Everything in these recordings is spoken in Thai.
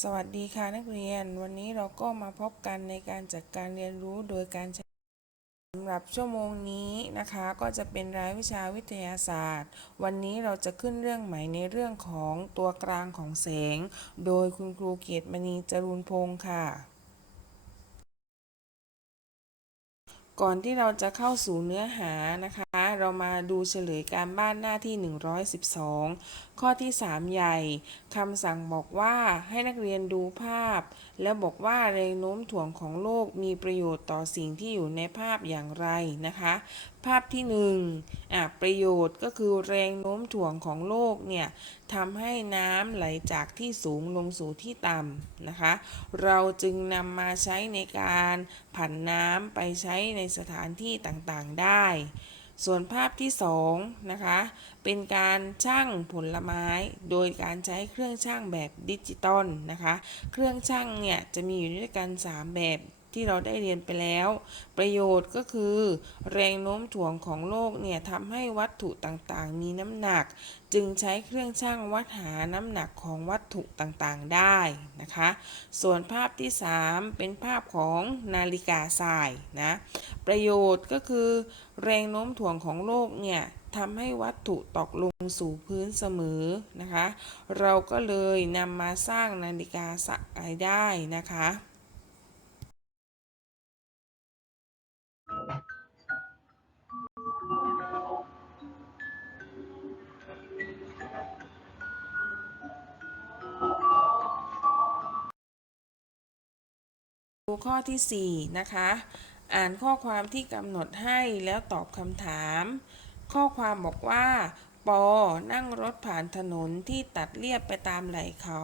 สวัสดีค่ะนักเรียน วันนี้เราก็มาพบกันในการจัดการเรียนรู้โดยการใช้สำหรับชั่วโมงนี้นะคะก็จะเป็นรายวิชาวิทยาศาสตร์ วันนี้เราจะขึ้นเรื่องใหม่ในเรื่องของตัวกลางของแสง โดยคุณครูเกียรติมณีจรูนพงศ์ค่ะ ก่อนที่เราจะเข้าสู่เนื้อหานะคะ เรามาดูเฉลยการบ้านหน้าที่ 112 ข้อที่ 3 ใหญ่คำสั่งบอกว่าให้นักเรียนดูภาพ แล้วบอกว่าแรงโน้มถ่วงของโลกมีประโยชน์ต่อสิ่งที่อยู่ในภาพอย่างไรนะคะ ภาพที่1อะประโยชน์ก็คือแรงโน้มถ่วงของโลกเนี่ยทำให้น้ำไหลจากที่สูงลงสู่ที่ต่ำนะคะ เราจึงนำมาใช้ในการผันน้ำไปใช้ในสถานที่ต่างๆได้ ส่วนภาพที่2นะคะ เป็นการชั่งผลไม้ โดยการใช้เครื่องชั่งแบบดิจิตอลนะคะ เครื่องชั่งเนี่ยจะมีอยู่ด้วยกัน 3 แบบ ที่เราได้เรียนไปแล้ว ประโยชน์ก็คือ แรงโน้มถ่วงของโลกเนี่ยทำให้วัตถุต่างๆ มีน้ำหนัก จึงใช้เครื่องชั่งวัดหาน้ำหนักของวัตถุต่างๆ ได้นะคะ ส่วนภาพที่ 3 เป็นภาพของนาฬิกาทรายนะประโยชน์ก็คือ แรงโน้มถ่วงของโลกเนี่ยทำให้วัตถุตกลงสู่พื้นเสมอนะคะ เราก็เลยนำมาสร้างนาฬิกาทรายได้นะคะ ดูข้อที่ 4 นะคะ อ่านข้อความที่กำหนดให้แล้วตอบคำถาม ข้อความบอกว่า ปอ นั่งรถผ่านถนนที่ตัดเลียบไปตามไหล่เขา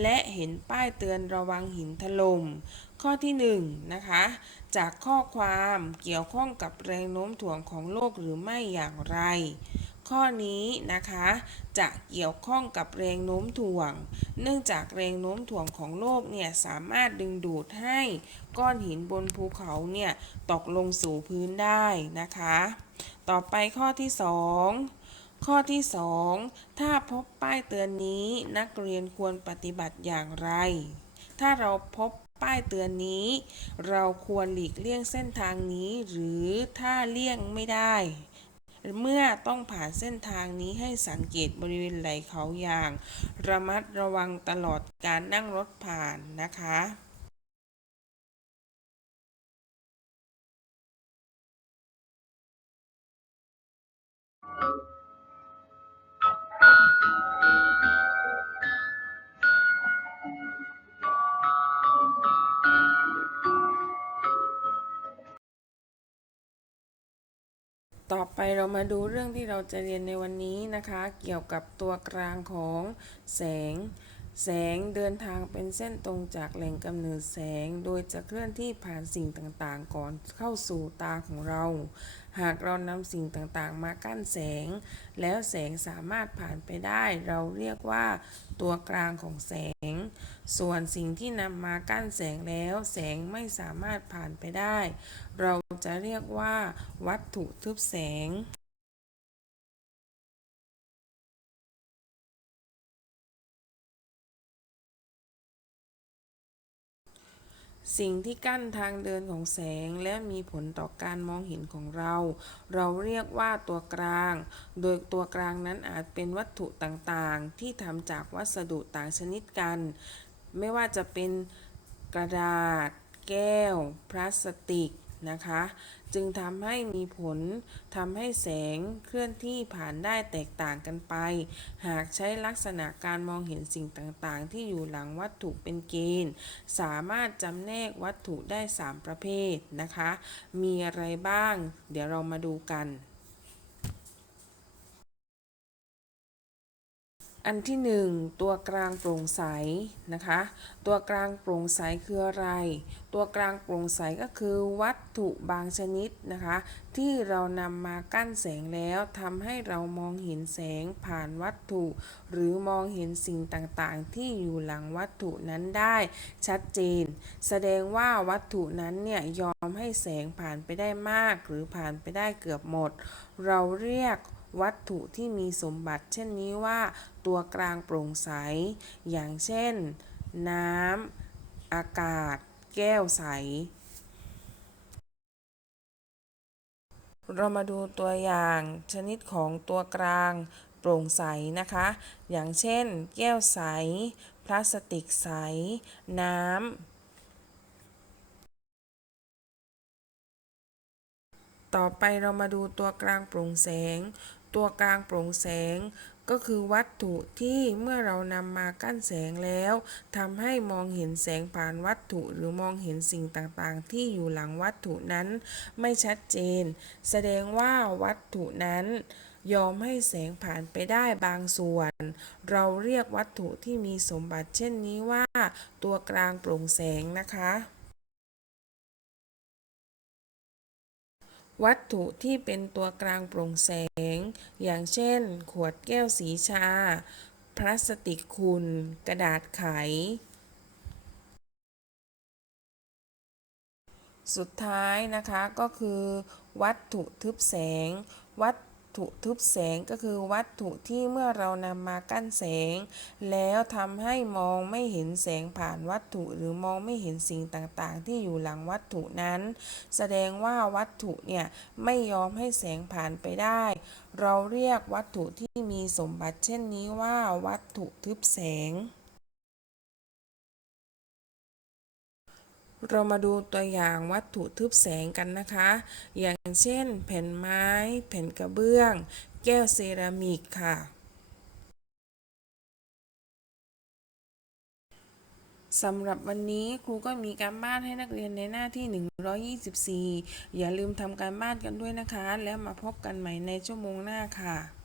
และเห็นป้ายเตือนระวังหินถล่ม ข้อที่ 1 นะคะ จากข้อความเกี่ยวข้องกับแรงโน้มถ่วงของโลกหรือไม่อย่างไร ข้อนี้นะคะ จะเกี่ยวข้องกับแรงโน้มถ่วง เนื่องจากแรงโน้มถ่วงของโลกเนี่ยสามารถดึงดูดให้ก้อนหินบนภูเขาเนี่ยตกลงสู่พื้นได้นะคะ ต่อไปข้อที่ 2ข้อที่ 2 ถ้าพบป้ายเตือนนี้นักเรียนควรปฏิบัติอย่างไร ถ้าเราพบป้ายเตือนนี้ เราควรหลีกเลี่ยงเส้นทางนี้ หรือถ้าเลี่ยงไม่ได้ เมื่อต้องผ่านเส้นทางนี้ให้สังเกตบริเวณไหล่เขาอย่าง ระมัดระวังตลอดการนั่งรถผ่านนะคะ ต่อไปเรามาดูเรื่องที่เราจะเรียนในวันนี้นะคะ เกี่ยวกับตัวกลางของแสง แสงเดินทางเป็นเส้นตรงจากแหล่งกำเนิดแสง โดยจะเคลื่อนที่ผ่านสิ่งต่างๆ ก่อนเข้าสู่ตาของเรา หากเรานำสิ่งต่างๆ มากั้นแสง แล้วแสงสามารถผ่านไปได้ เราเรียกว่าตัวกลางของแสง ส่วนสิ่งที่นำมากั้นแสงแล้ว แสงไม่สามารถผ่านไปได้ เราจะเรียกว่าวัตถุทึบแสง สิ่งที่กั้นทางเดินของแสงและมีผลต่อการมองเห็นของเรา เราเรียกว่าตัวกลาง โดยตัวกลางนั้นอาจเป็นวัตถุต่างๆ ที่ทำจากวัสดุต่างชนิดกัน ไม่ว่าจะเป็นกระดาษ แก้ว พลาสติก นะคะ จึงทำให้มีผลทำให้แสงเคลื่อนที่ผ่านได้แตกต่างกันไป หากใช้ลักษณะการมองเห็นสิ่งต่างๆ ที่อยู่หลังวัตถุเป็นเกณฑ์ สามารถจำแนกวัตถุได้ 3 ประเภทนะคะ มีอะไรบ้าง เดี๋ยวเรามาดูกัน อันที่หนึ่งตัวกลางโปร่งใสนะคะ ตัวกลางโปร่งใสคืออะไร ตัวกลางโปร่งใสก็คือวัตถุบางชนิดนะคะ ที่เรานำมากั้นแสงแล้วทำให้เรามองเห็นแสงผ่านวัตถุ หรือมองเห็นสิ่งต่างๆ ที่อยู่หลังวัตถุนั้นได้ชัดเจน แสดงว่าวัตถุนั้นเนี่ยยอมให้แสงผ่านไปได้มาก หรือผ่านไปได้เกือบหมด เราเรียก วัตถุที่มีสมบัติ เช่นนี้ว่าตัวกลางโปร่งใส อย่างเช่น น้ำอากาศ แก้วใส เรามาดูตัวอย่างชนิดของตัวกลางโปร่งใสนะคะ อย่างเช่น แก้วใส พลาสติกใส น้ำต่อไปเรามาดูตัวกลางโปร่งแสง ตัวกลางโปร่งแสง ก็คือวัตถุที่เมื่อเรานำมากั้นแสงแล้วทำให้มองเห็นแสงผ่านวัตถุหรือมองเห็นสิ่งต่างๆ ที่อยู่หลังวัตถุนั้นไม่ชัดเจน แสดงว่าวัตถุนั้นยอมให้แสงผ่านไปได้บางส่วน เราเรียกวัตถุที่มีสมบัติเช่นนี้ว่า ตัวกลางโปร่งแสงนะคะ วัตถุที่เป็นตัวกลางโปร่งแสง อย่างเช่น ขวดแก้วสีชา พลาสติกคุณ กระดาษไข สุดท้ายนะคะก็คือ วัตถุทึบแสง วัต ถุทึบแสงก็คือวัตถุที่เมื่อเรานำมากั้นแสง แล้วทำให้มองไม่เห็นแสงผ่านวัตถุหรือมองไม่เห็นสิ่งต่างๆ ที่อยู่หลังวัตถุนั้น แสดงว่าวัตถุเนี่ยไม่ยอมให้แสงผ่านไปได้ เราเรียกวัตถุที่มีสมบัติเช่นนี้ว่าวัตถุทึบแสง เรามาดูตัวอย่างวัตถุทึบแสงกันนะคะ อย่างเช่น แผ่นไม้ แผ่นกระเบื้อง แก้วเซรามิกค่ะ สำหรับวันนี้ครูก็มีการบ้านให้นักเรียนในหน้าที่ 124 อย่าลืมทำการบ้านกันด้วยนะคะ แล้วมาพบกันใหม่ในชั่วโมงหน้าค่ะ